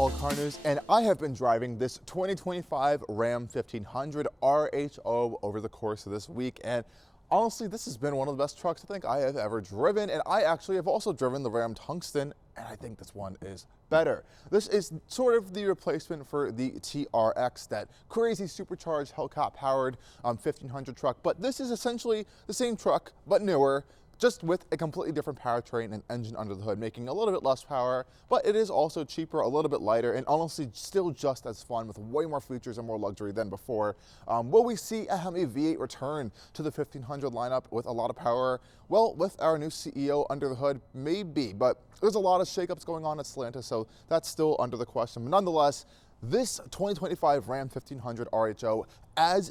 Allcarnews, and I have been driving this 2025 Ram 1500 RHO over the course of this week, and honestly, this has been one of the best trucks I think I have ever driven, and I actually have also driven the Ram Tungsten, and I think this one is better. This is sort of the replacement for the TRX, that crazy supercharged Hellcat powered 1500 truck, but this is essentially the same truck, but newer, just with a completely different powertrain and engine under the hood, making a little bit less power, but it is also cheaper, a little bit lighter, and honestly still just as fun with way more features and more luxury than before. Will we see a Hemi V8 return to the 1500 lineup with a lot of power? Well, with our new CEO under the hood, maybe, but there's a lot of shakeups going on at Stellantis, so that's still under the question. But nonetheless, this 2025 Ram 1500 RHO, as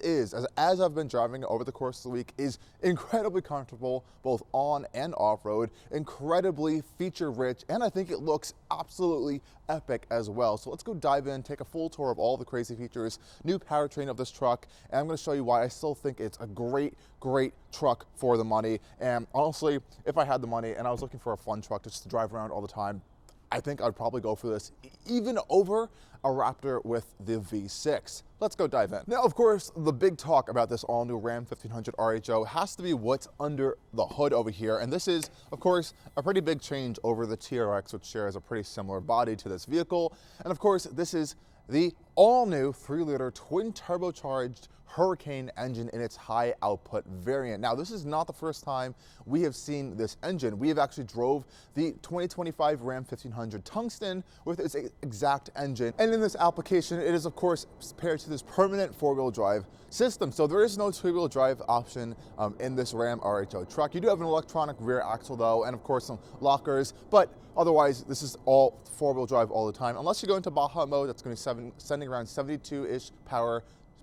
I've been driving it over the course of the week, is incredibly comfortable, both on and off-road, incredibly feature-rich, and I think it looks absolutely epic as well. So let's go dive in, take a full tour of all the crazy features, new powertrain of this truck, and I'm going to show you why I still think it's a great truck for the money. And honestly, if I had the money and I was looking for a fun truck just to drive around all the time, I think I'd probably go for this, even over a Raptor with the V6. Let's go dive in. Now, of course, the big talk about this all-new Ram 1500 RHO has to be what's under the hood over here. And this is, of course, a pretty big change over the TRX, which shares a pretty similar body to this vehicle. And of course, this is the all-new 3-liter twin turbocharged Hurricane engine in its high output variant. Now, this is not the first time we have seen this engine. We have actually drove the 2025 Ram 1500 Tungsten with its exact engine. And in this application, it is of course paired to this permanent 4-wheel drive system. So there is no 2-wheel drive option in this Ram RHO truck. You do have an electronic rear axle though, and of course some lockers, but otherwise this is all 4-wheel drive all the time. Unless you go into Baja mode, that's going to be sending around 72-ish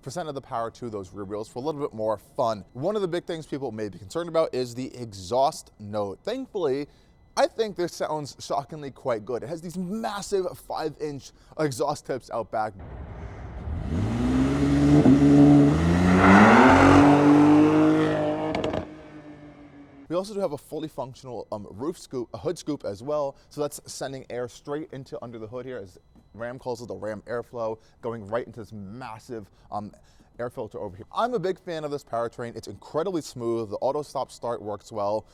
percent of the power to those rear wheels for a little bit more fun. One of the big things people may be concerned about is the exhaust note. Thankfully, I think this sounds shockingly quite good. It has these massive 5-inch exhaust tips out back. We also do have a fully functional hood scoop as well, so that's sending air straight into under the hood here, as Ram calls it the Ram airflow, going right into this massive air filter over here. I'm a big fan of this powertrain. It's incredibly smooth. The auto stop start works well.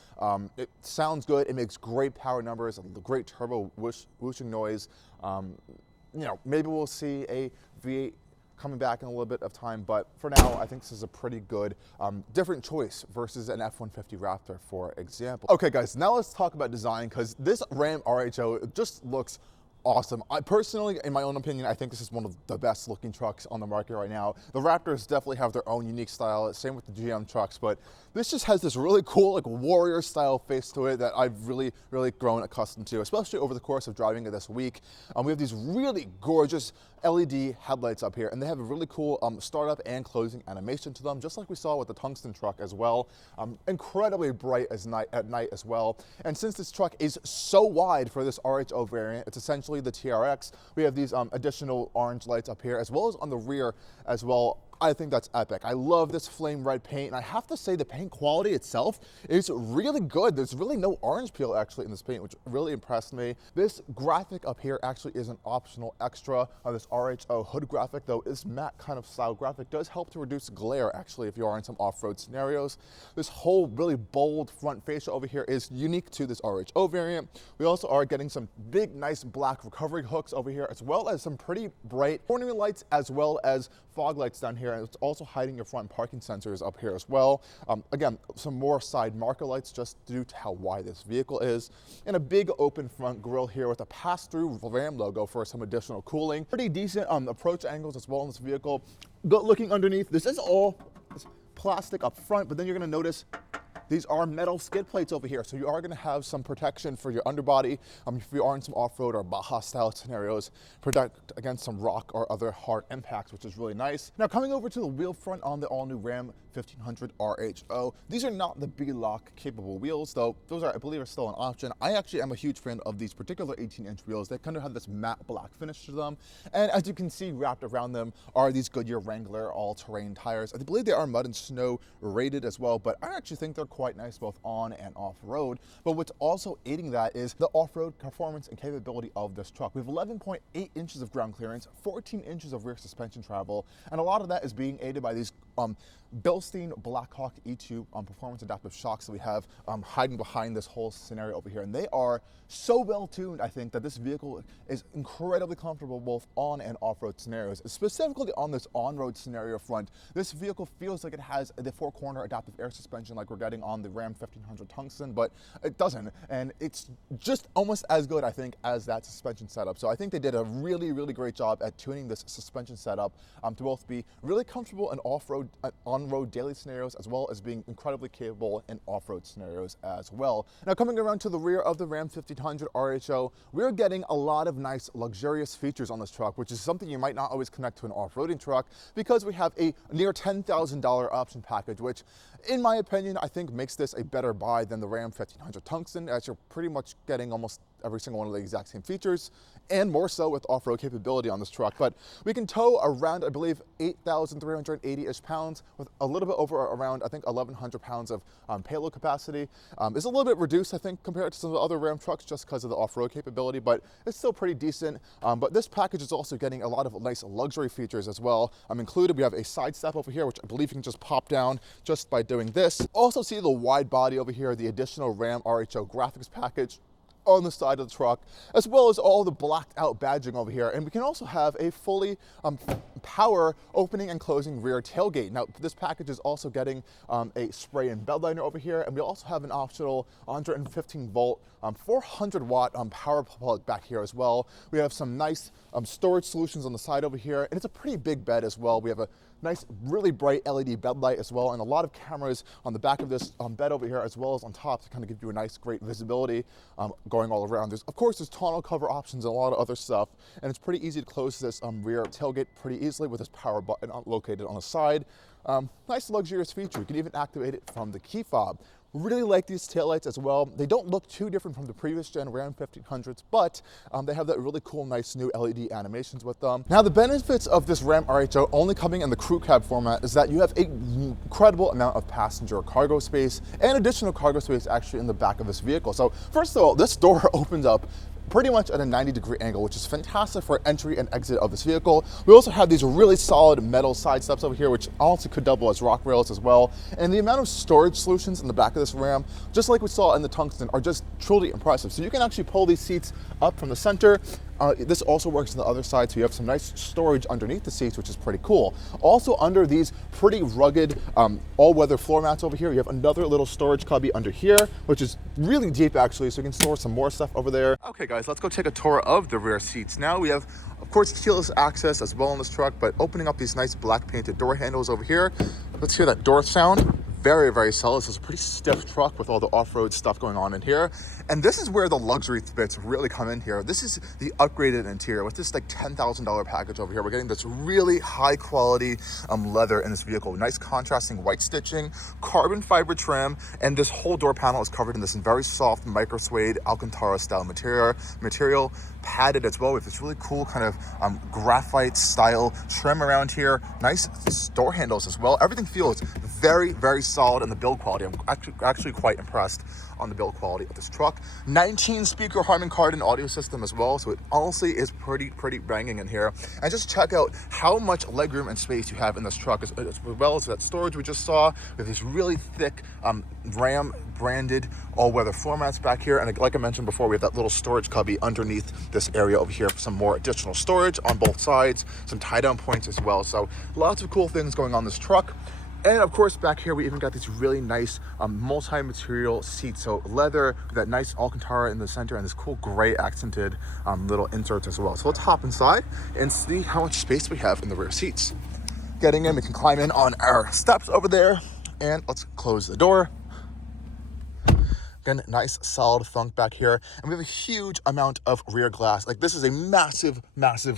It sounds good. It makes great power numbers, great turbo whooshing noise. You know, maybe we'll see a V8 coming back in a little bit of time, but for now, I think this is a pretty good, different choice versus an F-150 Raptor, for example. Okay, guys, now let's talk about design, because this Ram RHO just looks awesome. I personally, in my own opinion, I think this is one of the best looking trucks on the market right now. The Raptors definitely have their own unique style, same with the GM trucks, but this just has this really cool, like, warrior style face to it that I've really grown accustomed to, especially over the course of driving it this week. We have these really gorgeous LED headlights up here, and they have a really cool startup and closing animation to them, just like we saw with the Tungsten truck as well. Incredibly bright at night as well. And since this truck is so wide for this RHO variant, it's essentially the TRX, we have these additional orange lights up here, as well as on the rear as well. I think that's epic. I love this flame red paint, and I have to say the paint quality itself is really good. There's really no orange peel actually in this paint, which really impressed me. This graphic up here actually is an optional extra of this RHO hood graphic, though this matte kind of style graphic does help to reduce glare actually if you are in some off-road scenarios. This whole really bold front fascia over here is unique to this RHO variant. We also are getting some big, nice black recovery hooks over here, as well as some pretty bright cornering lights, as well as fog lights down here, and it's also hiding your front parking sensors up here as well. Again, some more side marker lights just due to how wide this vehicle is, and a big open front grille here with a pass-through Ram logo for some additional cooling. Pretty decent approach angles as well in this vehicle. But looking underneath, this is all plastic up front, but then you're going to notice these are metal skid plates over here, so you are going to have some protection for your underbody if you are in some off-road or Baja style scenarios, protect against some rock or other hard impacts, which is really nice. Now, coming over to the wheel front on the all-new Ram 1500 RHO, these are not the B-lock capable wheels, though those are, I believe, are still an option. I actually am a huge fan of these particular 18-inch wheels. They kind of have this matte black finish to them, and as you can see, wrapped around them are these Goodyear Wrangler all-terrain tires. I believe they are mud and snow rated as well, but I actually think they're quite nice both on and off-road. But what's also aiding that is the off-road performance and capability of this truck. We have 11.8 inches of ground clearance, 14 inches of rear suspension travel, and a lot of that is being aided by these Bilstein Blackhawk E2 performance adaptive shocks that we have hiding behind this whole scenario over here. And they are so well tuned, I think, that this vehicle is incredibly comfortable both on and off-road scenarios. Specifically on this on-road scenario front, this vehicle feels like it has the four-corner adaptive air suspension like we're getting on the Ram 1500 Tungsten, but it doesn't. And it's just almost as good, I think, as that suspension setup. So I think they did a really, really great job at tuning this suspension setup to both be really comfortable in off-road, on-road daily scenarios, as well as being incredibly capable in off-road scenarios as well. Now, coming around to the rear of the Ram 1500 RHO, we're getting a lot of nice luxurious features on this truck, which is something you might not always connect to an off-roading truck, because we have a near $10,000 option package, which in my opinion, I think makes this a better buy than the Ram 1500 Tungsten, as you're pretty much getting almost every single one of the exact same features, and more so with off-road capability on this truck. But we can tow around, I believe, 8,380-ish pounds with a little bit over around, I think, 1,100 pounds of payload capacity. It's a little bit reduced, I think, compared to some of the other Ram trucks just because of the off-road capability, but it's still pretty decent. But this package is also getting a lot of nice luxury features as well. Included, we have a side step over here, which I believe you can just pop down just by doing this. Also see the wide body over here, the additional Ram RHO graphics package on the side of the truck, as well as all the blacked out badging over here. And we can also have a fully power opening and closing rear tailgate. Now, this package is also getting a spray and bed liner over here, and we also have an optional 115 volt 400 watt power plug back here as well. We have some nice storage solutions on the side over here, and it's a pretty big bed as well. We have a nice, really bright LED bed light as well, and a lot of cameras on the back of this bed over here, as well as on top, to kind of give you a nice, great visibility going all around. There's tonneau cover options and a lot of other stuff, and it's pretty easy to close this rear tailgate pretty easily with this power button located on the side. Nice luxurious feature. You can even activate it from the key fob. Really like these taillights as well. They don't look too different from the previous gen Ram 1500s, but they have that really cool, nice new LED animations with them. Now, the benefits of this Ram RHO only coming in the crew cab format is that you have an incredible amount of passenger cargo space and additional cargo space actually in the back of this vehicle. So first of all, this door opens up pretty much at a 90-degree angle, which is fantastic for entry and exit of this vehicle. We also have these really solid metal side steps over here, which also could double as rock rails as well. And the amount of storage solutions in the back of this Ram, just like we saw in the Tungsten, are just truly impressive. So you can actually pull these seats up from the center. This also works on the other side, so you have some nice storage underneath the seats, which is pretty cool. Also, under these pretty rugged all-weather floor mats over here, you have another little storage cubby under here, which is really deep actually, so you can store some more stuff over there. Okay guys, let's go take a tour of the rear seats. Now we have, of course, keyless access as well in this truck, but opening up these nice black painted door handles over here. Let's hear that door sound. Very, very solid. This is a pretty stiff truck with all the off-road stuff going on in here. And this is where the luxury bits really come in here. This is the upgraded interior with this like $10,000 package over here. We're getting this really high quality leather in this vehicle. Nice contrasting white stitching, carbon fiber trim, and this whole door panel is covered in this very soft micro suede Alcantara style material, padded as well with this really cool kind of graphite style trim around here. Nice door handles as well. Everything feels very, very solid in the build quality. I'm actually quite impressed on the build quality of this truck. 19 speaker Harman Kardon audio system as well, so it honestly is pretty banging in here. And just check out how much legroom and space you have in this truck, as well as that storage we just saw with these really thick Ram branded all-weather floor mats back here. And like I mentioned before, we have that little storage cubby underneath this area over here for some more additional storage on both sides, some tie-down points as well. So lots of cool things going on this truck. And of course, back here, we even got these really nice multi-material seats. So leather, with that nice Alcantara in the center, and this cool gray accented little inserts as well. So let's hop inside and see how much space we have in the rear seats. Getting in, we can climb in on our steps over there, and let's close the door. Again, nice solid thunk back here. And we have a huge amount of rear glass. Like, this is a massive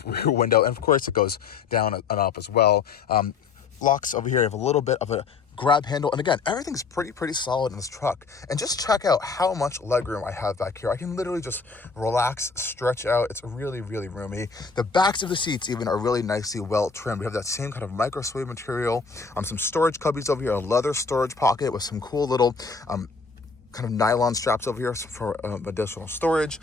rear window. And of course, it goes down and up as well. Locks over here, you have a little bit of a grab handle. And again, everything's pretty solid in this truck. And just check out how much legroom I have back here. I can literally just relax, stretch out. It's really roomy. The backs of the seats even are really nicely well trimmed. We have that same kind of micro suede material. Some storage cubbies over here, a leather storage pocket with some cool little kind of nylon straps over here for additional storage.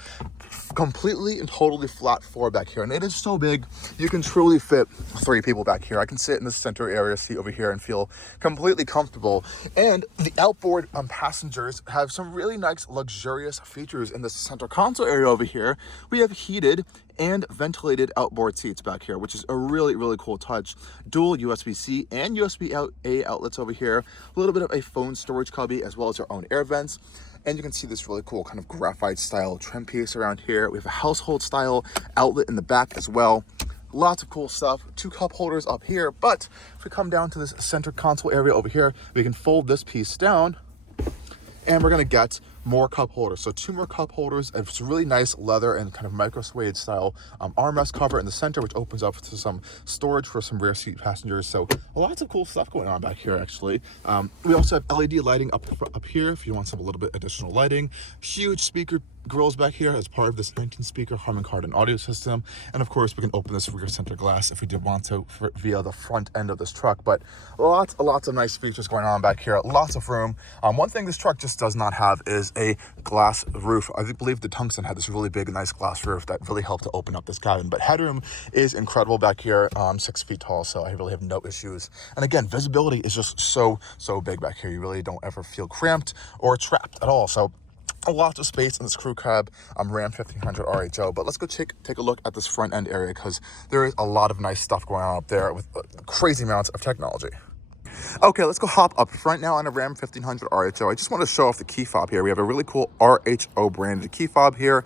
Completely and totally flat floor back here, and it is so big you can truly fit 3 people back here. I can sit in the center area seat over here and feel completely comfortable. And the outboard passengers have some really nice luxurious features in the center console area over here. We have heated and ventilated outboard seats back here, which is a really cool touch. Dual USB-C and USB-A outlets over here. A little bit of a phone storage cubby as well as our own air vents. And you can see this really cool kind of graphite style trim piece around here. We have a household style outlet in the back as well. Lots of cool stuff. 2 cup holders up here, but if we come down to this center console area over here, we can fold this piece down and we're gonna get more cup holders. So 2 more cup holders. It's really nice leather and kind of micro suede style armrest cover in the center, which opens up to some storage for some rear seat passengers. So lots of cool stuff going on back here, actually. We also have LED lighting up here if you want some a little bit additional lighting. Huge speaker grills back here as part of this 19 speaker Harman Kardon audio system. And of course, we can open this rear center glass if we did want to via the front end of this truck. But lots of nice features going on back here. Lots of room. One thing this truck just does not have is a glass roof. I believe the Tungsten had this really big, nice glass roof that really helped to open up this cabin. But headroom is incredible back here. 6 feet tall, so I really have no issues. And again, visibility is just so big back here. You really don't ever feel cramped or trapped at all. So a lot of space in this crew cab Ram 1500 RHO. But let's go take a look at this front end area, because there is a lot of nice stuff going on up there with crazy amounts of technology. Okay, let's go hop up front now on a Ram 1500 RHO. I just want to show off the key fob here. We have a really cool RHO branded key fob here.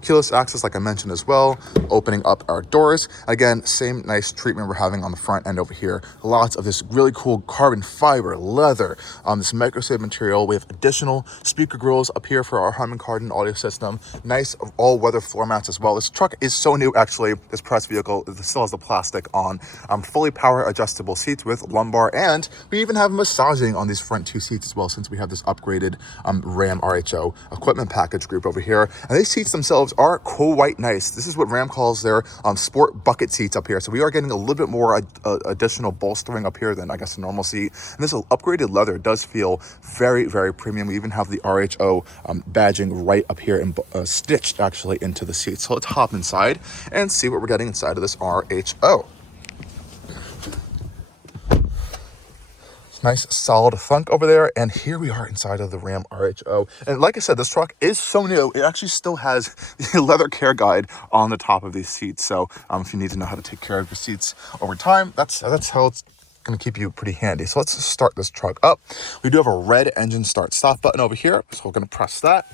Keyless access, like I mentioned as well, opening up our doors. Again, same nice treatment we're having on the front end over here. Lots of this really cool carbon fiber, leather, this micro suede material. We have additional speaker grills up here for our Harman Kardon audio system. Nice all-weather floor mats as well. This truck is so new, actually. This press vehicle still has the plastic on. Fully power adjustable seats with lumbar, and we even have massaging on these front 2 seats as well, since we have this upgraded Ram RHO equipment package group over here. And these seats themselves are quite nice. This is what Ram calls their sport bucket seats up here. So we are getting a little bit more additional bolstering up here than I guess a normal seat. And this upgraded leather does feel very premium. We even have the RHO badging right up here and stitched actually into the seat. So let's hop inside and see what we're getting inside of this RHO. Nice solid thunk over there, and here we are inside of the Ram RHO. And like I said, this truck is so new, it actually still has the leather care guide on the top of these seats. So if you need to know how to take care of your seats over time, that's how it's going to keep you pretty handy. So let's start this truck up. We do have a red engine start stop button over here, so we're going to press that.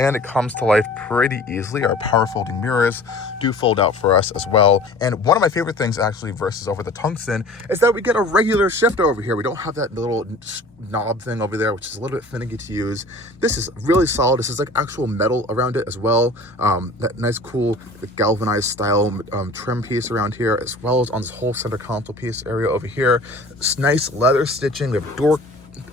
And it comes to life pretty easily. Our power folding mirrors do fold out for us as well. And one of my favorite things actually versus over the Tungsten is that we get a regular shifter over here. We don't have that little knob thing over there, which is a little bit finicky to use. This is really solid. This is like actual metal around it as well. That nice cool galvanized style trim piece around here, as well as on this whole center console piece area over here. It's nice leather stitching. We have door,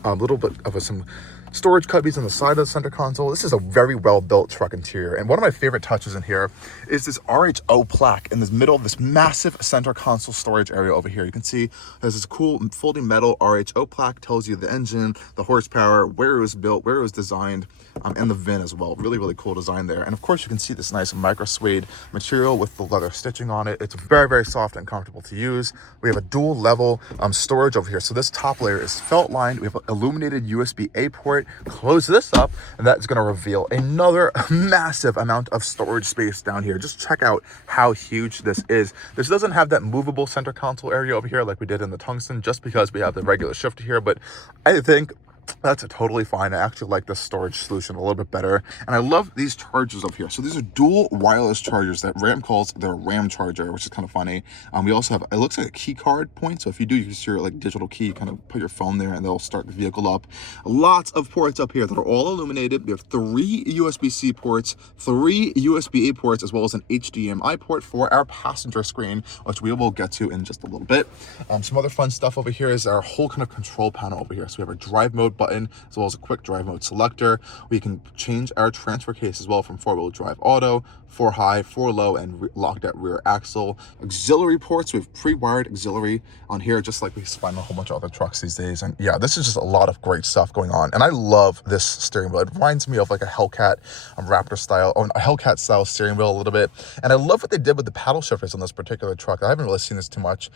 a little bit of some storage cubbies on the side of the center console. This is a very well-built truck interior. And one of my favorite touches in here is this RHO plaque in the middle of this massive center console storage area over here. You can see there's this cool folding metal RHO plaque, tells you the engine, the horsepower, where it was built, where it was designed, and the VIN as well. Really cool design there. And of course, you can see this nice micro suede material with the leather stitching on it. It's very soft and comfortable to use. We have a dual level storage over here. So this top layer is felt lined. We have an illuminated USB-A port. Close this up, and that's going to reveal another massive amount of storage space down here. Just check out how huge this is. This doesn't have that movable center console area over here like we did in the Tungsten, just because we have the regular shifter here, but I think That's totally fine. I actually like this storage solution a little bit better. And I love these chargers up here. So these are dual wireless chargers that Ram calls their Ram charger, which is kind of funny. We also have, it looks like a key card point. So if you do use your like digital key, kind of put your phone there and they'll start the vehicle up. Lots of ports up here that are all illuminated. We have 3 USB-C ports, 3 USB-A ports, as well as an HDMI port for our passenger screen, which we will get to in just a little bit. Some other fun stuff over here is our whole kind of control panel over here. So we have our drive mode button, as well as a quick drive mode selector. We can change our transfer case as well from 4-wheel drive auto, 4 high, 4 low, and locked at rear axle. Auxiliary ports, we have pre-wired auxiliary on here, just like we find a whole bunch of other trucks these days. And yeah, this is just a lot of great stuff going on. And I love this steering wheel. It reminds me of like a Hellcat Raptor style, or a Hellcat style steering wheel a little bit. And I love what they did with the paddle shifters on this particular truck. I haven't really seen this too much,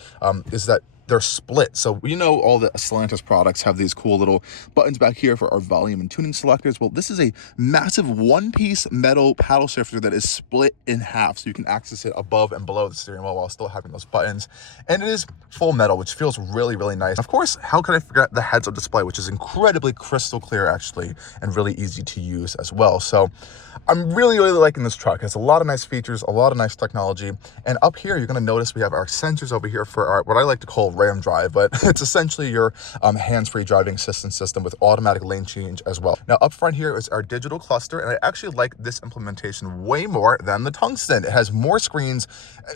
is that they're split. So we know all the Stellantis products have these cool little buttons back here for our volume and tuning selectors. Well, this is a massive one-piece metal paddle shifter that is split in half, so you can access it above and below the steering wheel while still having those buttons. And it is full metal, which feels really, really nice. Of course, how could I forget the heads-up display, which is incredibly crystal clear actually, and really easy to use as well. So I'm really, really liking this truck. It has a lot of nice features, a lot of nice technology. And up here, you're gonna notice we have our sensors over here for our, what I like to call Ram Drive, but it's essentially your hands-free driving assistance system with automatic lane change as well. Now up front here is our digital cluster, and I actually like this implementation way more than the Tungsten. It has more screens,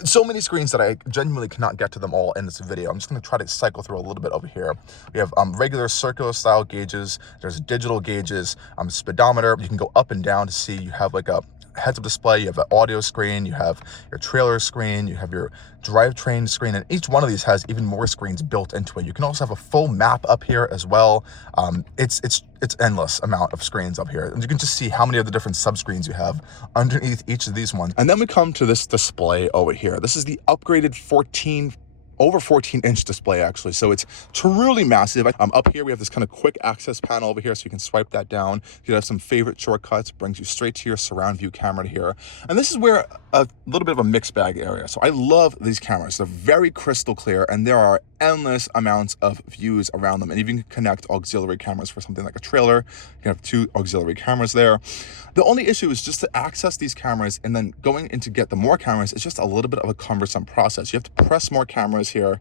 so many screens that I genuinely cannot get to them all in this video. I'm just gonna try to cycle through a little bit over here. We have regular circular style gauges, there's digital gauges, speedometer. You can go up and down to see, you have like a heads-up display, you have an audio screen, you have your trailer screen, you have your drivetrain screen, and each one of these has even more screens built into it. You can also have a full map up here as well. It's endless amount of screens up here, and you can just see how many of the different subscreens you have underneath each of these ones. And then we come to this display over here. This is the upgraded over 14-inch display actually, so it's truly massive. Up here we have this kind of quick access panel over here, so you can swipe that down. You have some favorite shortcuts, brings you straight to your surround view camera here. And this is where a little bit of a mixed bag area. So I love these cameras. They're very crystal clear, and there are endless amounts of views around them. And even you can connect auxiliary cameras for something like a trailer. You have 2 auxiliary cameras there. The only issue is just to access these cameras, and then going in to get the more cameras is just a little bit of a cumbersome process. You have to press more cameras here.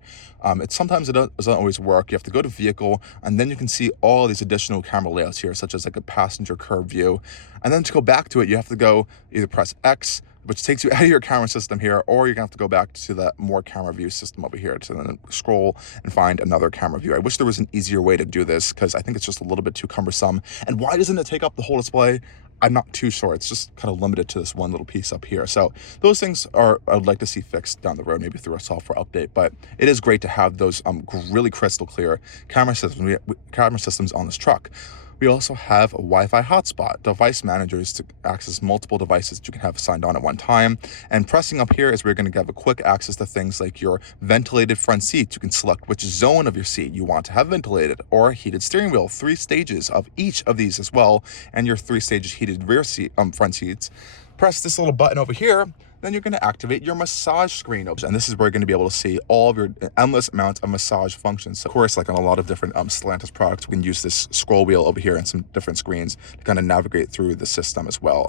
Sometimes it doesn't always work. You have to go to vehicle, and then you can see all these additional camera layouts here, such as like a passenger curve view. And then to go back to it, you have to go either press X, which takes you out of your camera system here, or you're gonna have to go back to that more camera view system over here to then scroll and find another camera view. I wish there was an easier way to do this, because I think it's just a little bit too cumbersome. And why doesn't it take up the whole display? I'm not too sure. It's just kind of limited to this one little piece up here. So those things I'd like to see fixed down the road, maybe through a software update. But it is great to have those really crystal clear camera systems on this truck. We also have a Wi-Fi hotspot, device managers to access multiple devices that you can have signed on at one time. And pressing up here is where you're going to have a quick access to things like your ventilated front seats. You can select which zone of your seat you want to have ventilated, or heated steering wheel, 3 stages of each of these as well, and your 3 stages heated rear seat, front seats. Press this little button over here, then you're going to activate your massage screen. And this is where you're going to be able to see all of your endless amounts of massage functions. So of course, like on a lot of different Stellantis products, we can use this scroll wheel over here and some different screens to kind of navigate through the system as well.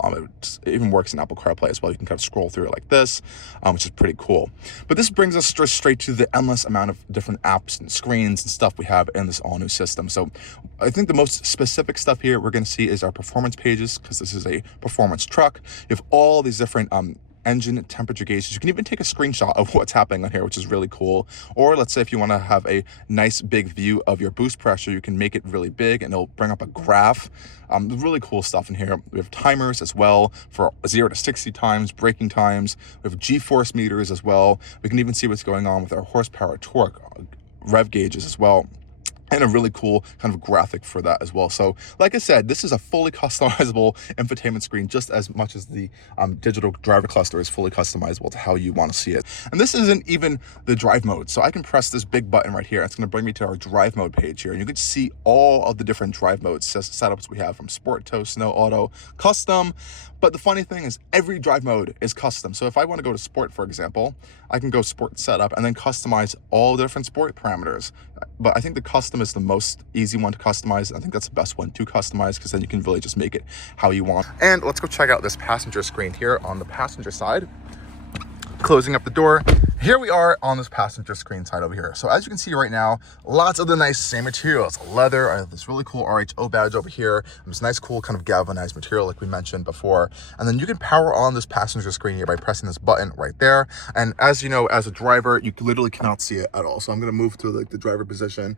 It even works in Apple CarPlay as well. You can kind of scroll through it like this, which is pretty cool. But this brings us just straight to the endless amount of different apps and screens and stuff we have in this all new system. So I think the most specific stuff here we're going to see is our performance pages, because this is a performance truck. You have all these different engine temperature gauges. You can even take a screenshot of what's happening on here, which is really cool. Or let's say if you want to have a nice big view of your boost pressure, you can make it really big and it'll bring up a graph. Really cool stuff in here. We have timers as well for 0 to 60 times, braking times. We have G-force meters as well. We can even see what's going on with our horsepower, torque, rev gauges as well. And a really cool kind of graphic for that as well. So like I said, this is a fully customizable infotainment screen, just as much as the digital driver cluster is fully customizable to how you want to see it. And this isn't even the drive mode. So I can press this big button right here. It's going to bring me to our drive mode page here. And you can see all of the different drive mode setups we have, from Sport, Tow, Snow, Auto, Custom. But the funny thing is every drive mode is custom. So if I want to go to sport, for example, I can go sport setup and then customize all the different sport parameters. But I think the custom is the most easy one to customize. I think that's the best one to customize because then you can really just make it how you want. And let's go check out this passenger screen here on the passenger side. Closing up the door. Here we are on this passenger screen side over here. So as you can see right now, lots of the nice same materials. Leather, I have this really cool RHO badge over here. This nice cool kind of galvanized material like we mentioned before. And then you can power on this passenger screen here by pressing this button right there. And as you know, as a driver, you literally cannot see it at all. So I'm gonna move to like the driver position.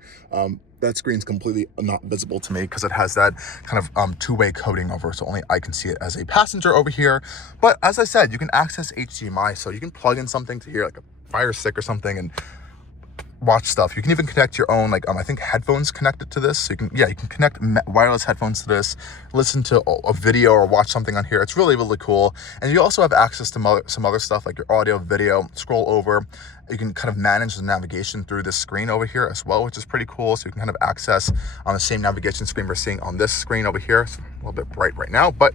That screen's completely not visible to me because it has that kind of two-way coating over, so only I can see it as a passenger over here. But as I said, you can access HDMI, so you can plug in something to here, like a Fire Stick or something, and watch stuff. You can even connect your own, like I think headphones connected to this. So you can connect wireless headphones to this, listen to a video or watch something on here. It's really, really cool. And you also have access to some other stuff like your audio, video. Scroll over. You can kind of manage the navigation through this screen over here as well, which is pretty cool. So you can kind of access on the same navigation screen we're seeing on this screen over here. It's a little bit bright right now, but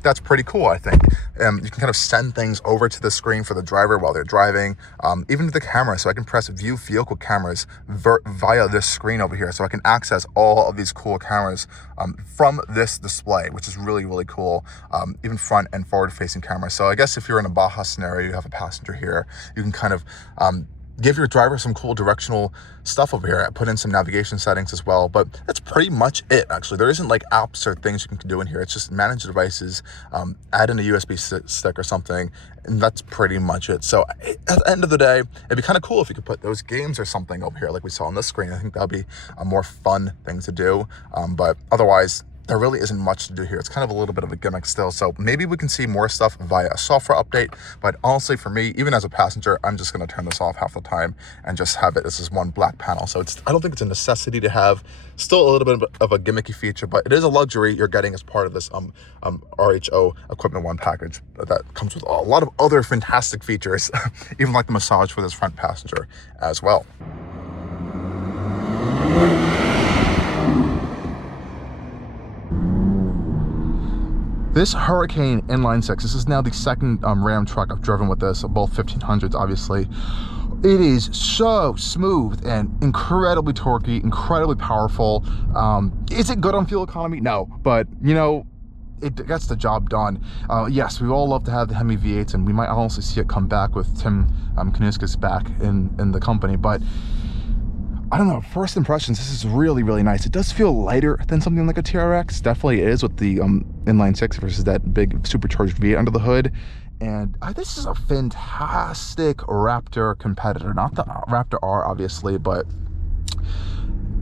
that's pretty cool, I think. You can kind of send things over to the screen for the driver while they're driving, even to the camera. So I can press view vehicle cameras via this screen over here. So I can access all of these cool cameras from this display, which is really, really cool. Even front and forward facing cameras. So I guess if you're in a Baja scenario, you have a passenger here, you can kind of give your driver some cool directional stuff over here. I put in some navigation settings as well, but that's pretty much it. Actually, there isn't like apps or things you can do in here. It's just manage devices, add in a USB stick or something, and that's pretty much it. So at the end of the day, it'd be kind of cool if you could put those games or something over here like we saw on this screen. I think that'd be a more fun thing to do, but otherwise there really isn't much to do here. It's kind of a little bit of a gimmick still. So maybe we can see more stuff via a software update. But honestly, for me, even as a passenger, I'm just going to turn this off half the time and just have it as this one black panel. So I don't think it's a necessity to have. Still a little bit of a gimmicky feature, but it is a luxury you're getting as part of this RHO Equipment One package that comes with a lot of other fantastic features, even like the massage for this front passenger as well. This Hurricane Inline-6, this is now the second Ram truck I've driven with this, both 1500s obviously. It is so smooth and incredibly torquey, incredibly powerful. Is it good on fuel economy? No, but you know, it gets the job done. Yes, we all love to have the Hemi V8s, and we might honestly see it come back with Tim Knuskis back in the company, but I don't know, first impressions, this is really, really nice. It does feel lighter than something like a TRX. Definitely is with the Inline-6 versus that big supercharged V8 under the hood. And this is a fantastic Raptor competitor. Not the Raptor R, obviously, but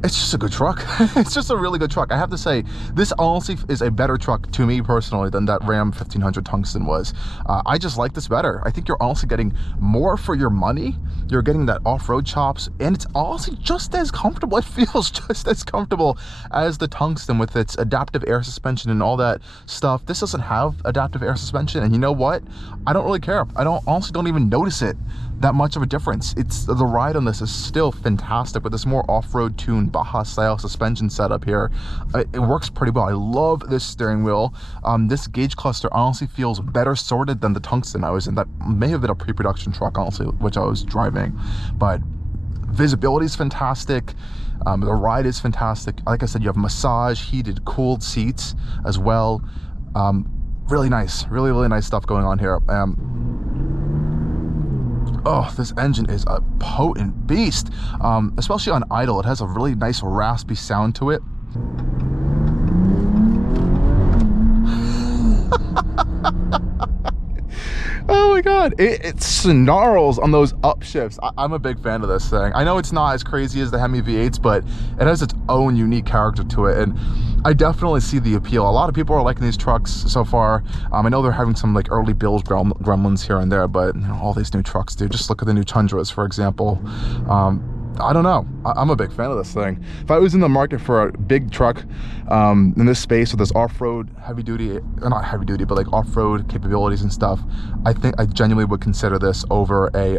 it's just a good truck. It's just a really good truck. I have to say, this honestly is a better truck to me personally than that Ram 1500 Tungsten was. I just like this better. I think you're honestly getting more for your money. You're getting that off-road chops, and it's honestly just as comfortable. It feels just as comfortable as the Tungsten with its adaptive air suspension and all that stuff. This doesn't have adaptive air suspension, and you know what? I don't really care. I honestly don't even notice it that much of a difference. It's the ride on this is still fantastic with this more off-road tuned Baja style suspension setup here. It works pretty well. I love this steering wheel. This gauge cluster honestly feels better sorted than the Tungsten I was in. That may have been a pre-production truck honestly, which I was driving, but visibility is fantastic. The ride is fantastic. Like I said, you have massage, heated, cooled seats as well. Really nice, really, really nice stuff going on here. Oh, this engine is a potent beast, especially on idle. It has a really nice raspy sound to it. Oh my god, it snarls on those upshifts. I'm a big fan of this thing. I know it's not as crazy as the Hemi V8s, but it has its own unique character to it, and I definitely see the appeal. A lot of people are liking these trucks so far. I know they're having some like early build gremlins here and there, but you know, all these new trucks, dude. Just look at the new Tundras, for example. I don't know. I'm a big fan of this thing. If I was in the market for a big truck in this space with this off-road heavy duty, not heavy duty, but like off-road capabilities and stuff, I think I genuinely would consider this over a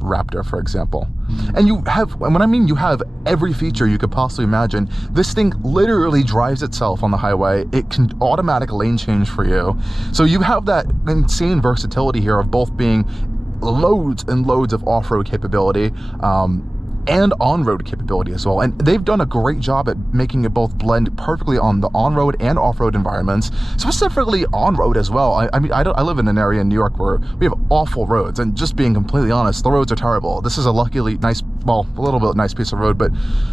Raptor, for example. And you have, when I mean you have every feature you could possibly imagine. This thing literally drives itself on the highway. It can automatic lane change for you. So you have that insane versatility here of both being loads and loads of off-road capability and on-road capability as well. And they've done a great job at making it both blend perfectly on the on-road and off-road environments, specifically on-road as well. I mean, I live in an area in New York where we have awful roads, and just being completely honest, the roads are terrible. This is a luckily nice, well, a little bit nice piece of road, but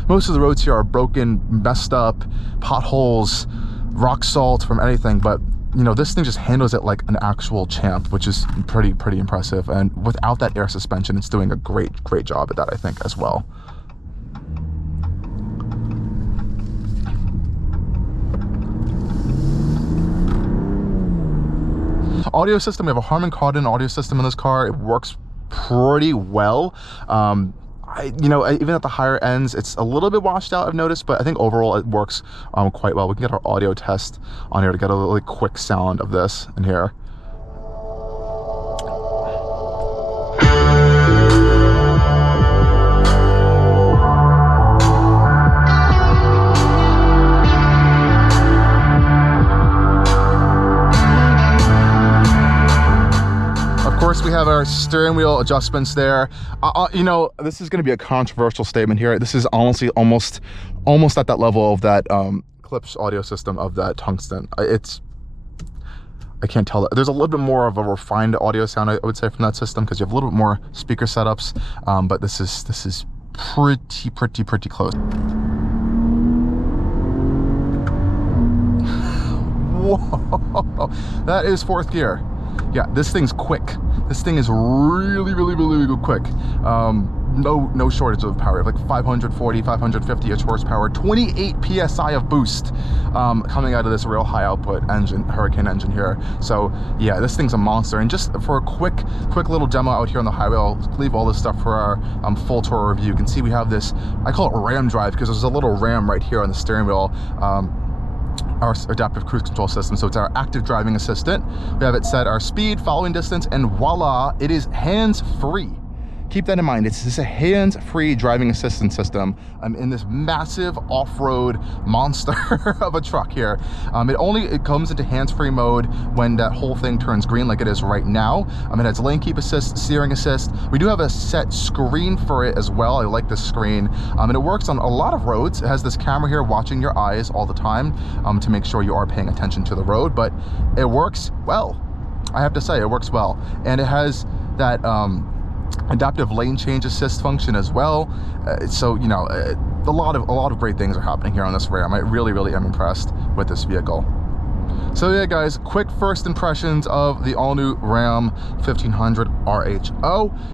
most of the roads here are broken, messed up, potholes, rock salt from anything. But you know, this thing just handles it like an actual champ, which is pretty impressive. And without that air suspension, it's doing a great job at that, I think, as well. Audio system, we have a Harman Kardon audio system in this car. It works pretty well. You know, even at the higher ends, it's a little bit washed out, I've noticed, but I think overall it works quite well. We can get our audio test on here to get a really quick sound of this in here. We have our steering wheel adjustments there. You know, this is going to be a controversial statement here. This is honestly almost at that level of that Klipsch audio system of that Tungsten. I can't tell that. There's a little bit more of a refined audio sound, I would say, from that system, because you have a little bit more speaker setups. But this is pretty close. Whoa, that is fourth gear. Yeah, this thing's quick. This thing is really quick. No shortage of power. Like 540, 550-ish horsepower, 28 psi of boost coming out of this real high output engine, Hurricane engine here. So yeah, this thing's a monster. And just for a quick little demo out here on the highway, I'll leave all this stuff for our full tour review. You can see we have this, I call it RAM drive because there's a little RAM right here on the steering wheel. Our adaptive cruise control system. So it's our active driving assistant. We have it set our speed, following distance, and voila, it is hands-free. Keep that in mind. It's just a hands-free driving assistance system in this massive off-road monster of a truck here. It comes into hands-free mode when that whole thing turns green, like it is right now. It has lane keep assist, steering assist. We do have a set screen for it as well. I like this screen. And it works on a lot of roads. It has this camera here watching your eyes all the time to make sure you are paying attention to the road, but it works well. I have to say, it works well. And it has that adaptive lane change assist function as well. So you know, a lot of great things are happening here on this Ram. I really am impressed with this vehicle. So yeah, guys, quick first impressions of the all-new Ram 1500 RHO.